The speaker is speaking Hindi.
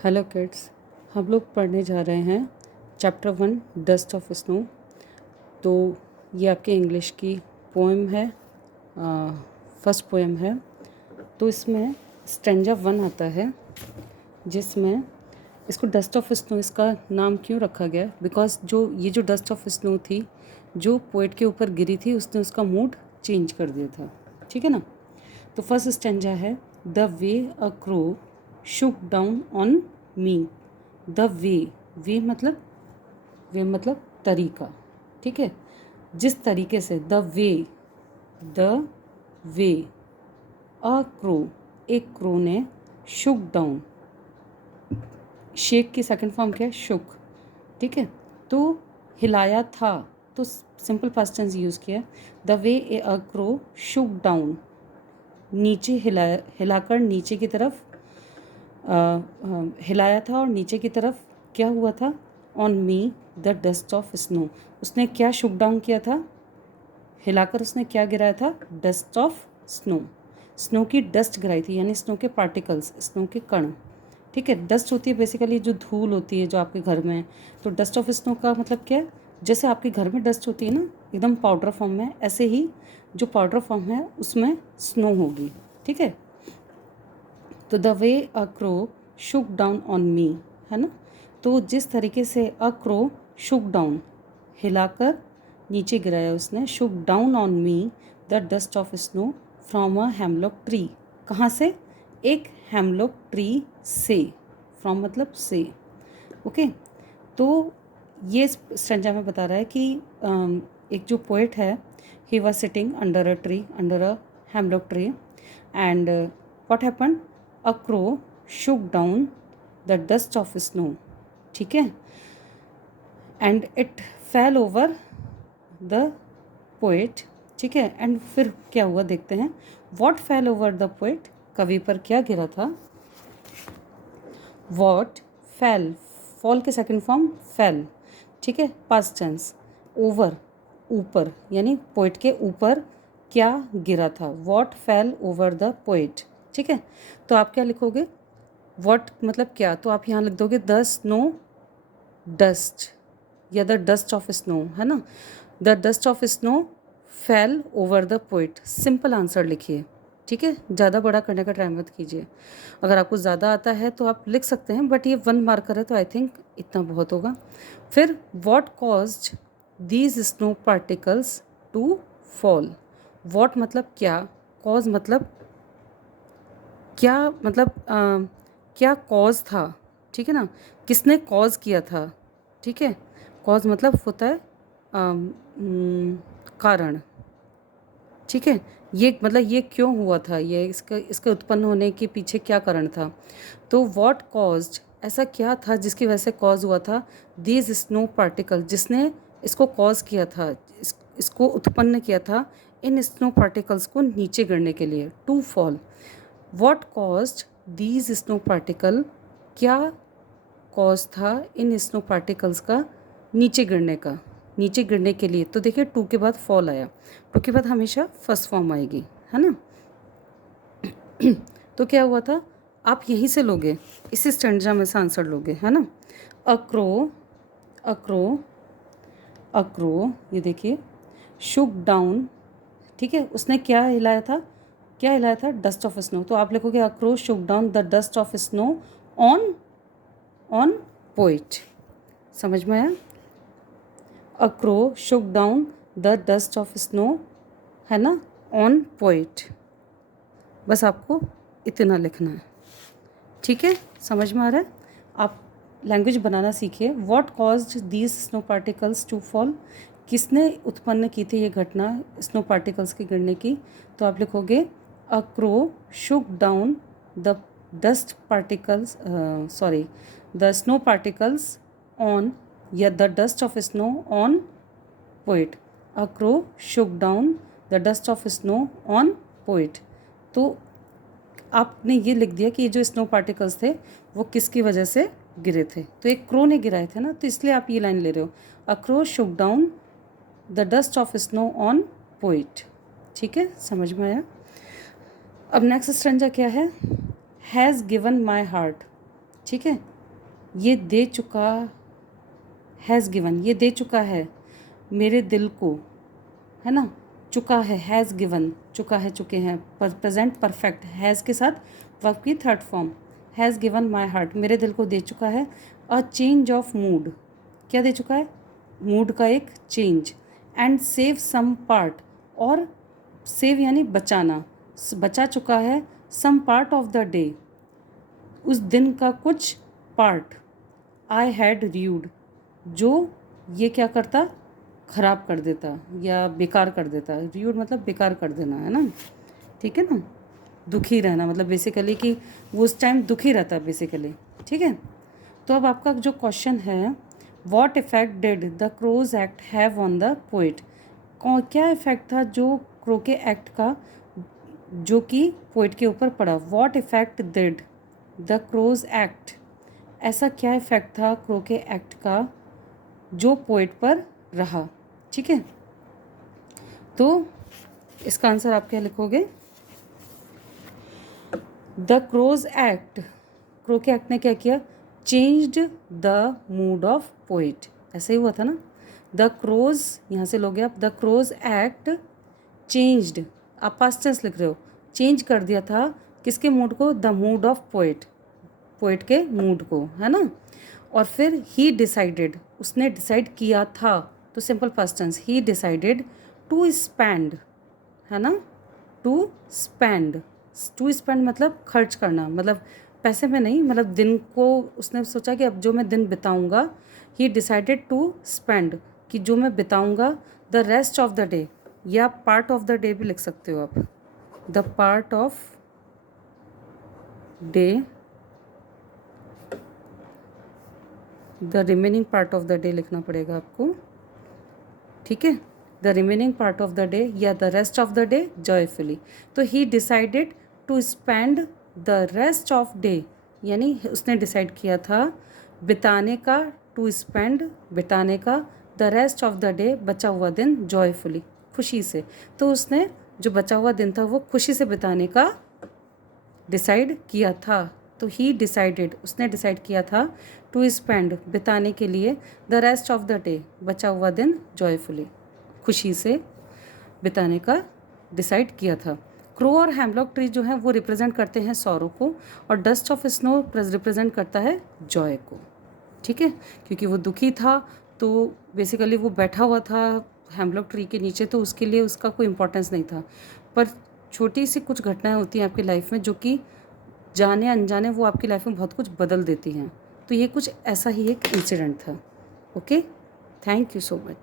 हेलो किड्स, हम लोग पढ़ने जा रहे हैं चैप्टर 1 डस्ट ऑफ स्नो। तो ये आपके इंग्लिश की पोएम है, फर्स्ट पोएम है। तो इसमें स्टैंजा 1 आता है, जिसमें इसको डस्ट ऑफ स्नो इसका नाम क्यों रखा गया, बिकॉज ये जो डस्ट ऑफ स्नो थी जो पोएट के ऊपर गिरी थी, उसने उसका मूड चेंज कर दिया था। ठीक है ना। तो फर्स्ट स्टैंजा है, the way a crow shook down on me. The way मतलब तरीका। ठीक है, जिस तरीके से, द वे अ क्रो, एक क्रो ने, शुक डाउन, शेक की सेकंड फॉर्म क्या है, शुक। ठीक है, तो हिलाया था, तो सिंपल पास्ट टेंस यूज़ किया। The way a crow shook down, नीचे हिलाकर नीचे की तरफ हिलाया था, और नीचे की तरफ क्या हुआ था, on me the dust of snow. उसने क्या शुक डाउन किया था, हिलाकर उसने क्या गिराया था, डस्ट ऑफ स्नो। स्नो की डस्ट गिराई थी, यानी स्नो के पार्टिकल्स, स्नो के कण। ठीक है, डस्ट होती है बेसिकली जो धूल होती है जो आपके घर में। तो डस्ट ऑफ स्नो का मतलब क्या है, जैसे आपके घर में डस्ट होती है ना एकदम पाउडर फॉर्म में, ऐसे ही जो पाउडर फॉर्म है उसमें स्नो होगी। ठीक है, तो the way a crow shook down on me, है ना। तो जिस तरीके से अ क्रो शुक डाउन, हिलाकर नीचे गिराया उसने, शुक down on me the dust of snow from a hemlock tree. कहाँ से, एक हेमलॉक ट्री से, फ्रॉम मतलब से। ओके, तो ये स्टैंजा में बता रहा है कि एक जो पोएट है, he was sitting under a tree, under a hemlock tree, and what happen, a crow shook down the dust of snow. ठीक है, and it fail over the poet. ठीक है, एंड फिर क्या हुआ देखते हैं, what fail over the poet, कवि पर क्या गिरा था, वॉट फेल, फॉल के सेकंड फॉर्म फेल। ठीक है, पास्ट टेंस, ओवर ऊपर, यानी पोएट के ऊपर क्या गिरा था, what fail over the poet. ठीक है, तो आप क्या लिखोगे, वॉट मतलब क्या, तो आप यहाँ लिख दोगे द स्नो डस्ट, या द डस्ट ऑफ स्नो, है ना। The dust of snow fail over the poet, simple answer लिखिए। ठीक है, ज़्यादा बड़ा करने का ट्राई मत कीजिए। अगर आपको ज़्यादा आता है तो आप लिख सकते हैं, बट ये 1 मार्कर है तो आई थिंक इतना बहुत होगा। फिर what caused these snow particles to fall. What मतलब क्या, कॉज मतलब क्या, मतलब क्या कॉज था। ठीक है ना, किसने कॉज किया था। ठीक है, कॉज मतलब होता है कारण। ठीक है, ये मतलब ये क्यों हुआ था, ये इसके उत्पन्न होने के पीछे क्या कारण था। तो व्हाट कॉज्ड, ऐसा क्या था जिसकी वजह से कॉज हुआ था, दीज स्नो पार्टिकल, जिसने इसको कॉज किया था, इसको उत्पन्न किया था, इन स्नो पार्टिकल्स को नीचे गिरने के लिए, to fall. What caused these snow particle, क्या कॉज था इन स्नो पार्टिकल्स का नीचे गिरने का, नीचे गिरने के लिए। तो देखिए, टू के बाद फॉल आया, टू के बाद हमेशा फर्स्ट फॉर्म आएगी, है ना। तो क्या हुआ था, आप यहीं से लोगे, इसी स्टैंजा में से आंसर लोगे, है ना। अक्रो अक्रो अक्रो, ये देखिए, शुक डाउन। ठीक है, उसने क्या हिलाया था, क्या हिलाया था, डस्ट ऑफ स्नो। तो आप लिखोगे accrue Shuk down the dust of snow on on poet. समझ में आया, अ crow shook down the dust of snow, है ना, ऑन पोइट। बस आपको इतना लिखना है। ठीक है, समझ में आ रहा है। आप लैंग्वेज बनाना सीखिए। What caused these snow particles to fall, किसने उत्पन्न की थी ये घटना स्नो पार्टिकल्स के गिरने की। तो आप लिखोगे a crow shook down the dust particles, sorry, the snow particles on, या the dust of snow on poet. A crow shook down the dust of snow on poet. तो आपने ये लिख दिया कि ये जो स्नो पार्टिकल्स थे वो किसकी वजह से गिरे थे, तो एक क्रो ने गिराए थे ना, तो इसलिए आप ये लाइन ले रहे हो, अ crow shook down the dust of snow on poet. ठीक है, समझ में आया। अब नेक्स्ट स्ट्रेंजा क्या है, हैज़ गिवन माई हार्ट। ठीक है, ये दे चुका, हैज़ गिवन, ये दे चुका है मेरे दिल को, है ना, चुका है, हैज़ गिवन, चुका है, चुके हैं, प्रेजेंट परफेक्ट, हैज़ के साथ वर्ब की third form, has given my heart, मेरे दिल को दे चुका है अ चेंज ऑफ मूड, क्या दे चुका है, मूड का एक change, and save some part, और सेव यानी बचाना, बचा चुका है some part of the day, उस दिन का कुछ पार्ट, आई हैड र्यूड, जो ये क्या करता, ख़राब कर देता या बेकार कर देता, र्यूड मतलब बेकार कर देना, है ना, ठीक है ना, दुखी रहना मतलब बेसिकली कि वो उस टाइम दुखी रहता है बेसिकली, ठीक है। तो अब आपका जो क्वेश्चन है, what effect did the crow's act have on the poet, क्या इफेक्ट था जो क्रो के एक्ट का जो कि पोइट के ऊपर पड़ा, what effect did the crow's act, ऐसा क्या इफेक्ट था क्रो के एक्ट का जो पोइट पर रहा, ठीक है। तो इसका आंसर आप क्या लिखोगे, द क्रोज एक्ट, क्रो के एक्ट ने क्या किया, changed the mood off poet, ऐसे ही हुआ था ना, द क्रोज, यहाँ से लोगे आप, द क्रोज एक्ट चेंज्ड, आप पास्ट टेंस लिख रहे हो, चेंज कर दिया था किसके मूड को, the mood off poet, poet के मूड को, है ना। और फिर ही डिसाइडेड, उसने डिसाइड किया था, तो simple past tense, he decided to spend, है ना, टू स्पेंड, टू स्पेंड मतलब खर्च करना, मतलब पैसे में नहीं, मतलब दिन को उसने सोचा कि अब जो मैं दिन बिताऊंगा, ही डिसाइडेड टू स्पेंड, कि जो मैं बिताऊंगा, the rest of the day, या पार्ट ऑफ द डे भी लिख सकते हो आप, the part of day, the remaining part of the day लिखना पड़ेगा आपको, ठीक है, the remaining part of the day या the rest of the day joyfully, तो he decided to spend the rest of day, यानी उसने डिसाइड किया था बिताने का, टू स्पेंड बिताने का, the rest of the day बचा हुआ दिन जॉयफुली, खुशी से, तो उसने जो बचा हुआ दिन था वो खुशी से बिताने का डिसाइड किया था, तो ही डिसाइडेड, उसने डिसाइड किया था टू स्पेंड बिताने के लिए, the rest of the day बचा हुआ दिन जॉयफुली, खुशी से बिताने का डिसाइड किया था। क्रो और हेमलॉक ट्री जो है वो रिप्रेजेंट करते हैं सॉरो को, और डस्ट ऑफ स्नो रिप्रेजेंट करता है जॉय को, ठीक है, क्योंकि वो दुखी था, तो बेसिकली वो बैठा हुआ था हेमलॉक ट्री के नीचे, तो उसके लिए उसका कोई इम्पोर्टेंस नहीं था, पर छोटी सी कुछ घटनाएं होती हैं आपकी लाइफ में जो कि जाने अनजाने वो आपकी लाइफ में बहुत कुछ बदल देती हैं, तो ये कुछ ऐसा ही एक इंसिडेंट था। Okay, thank you so much.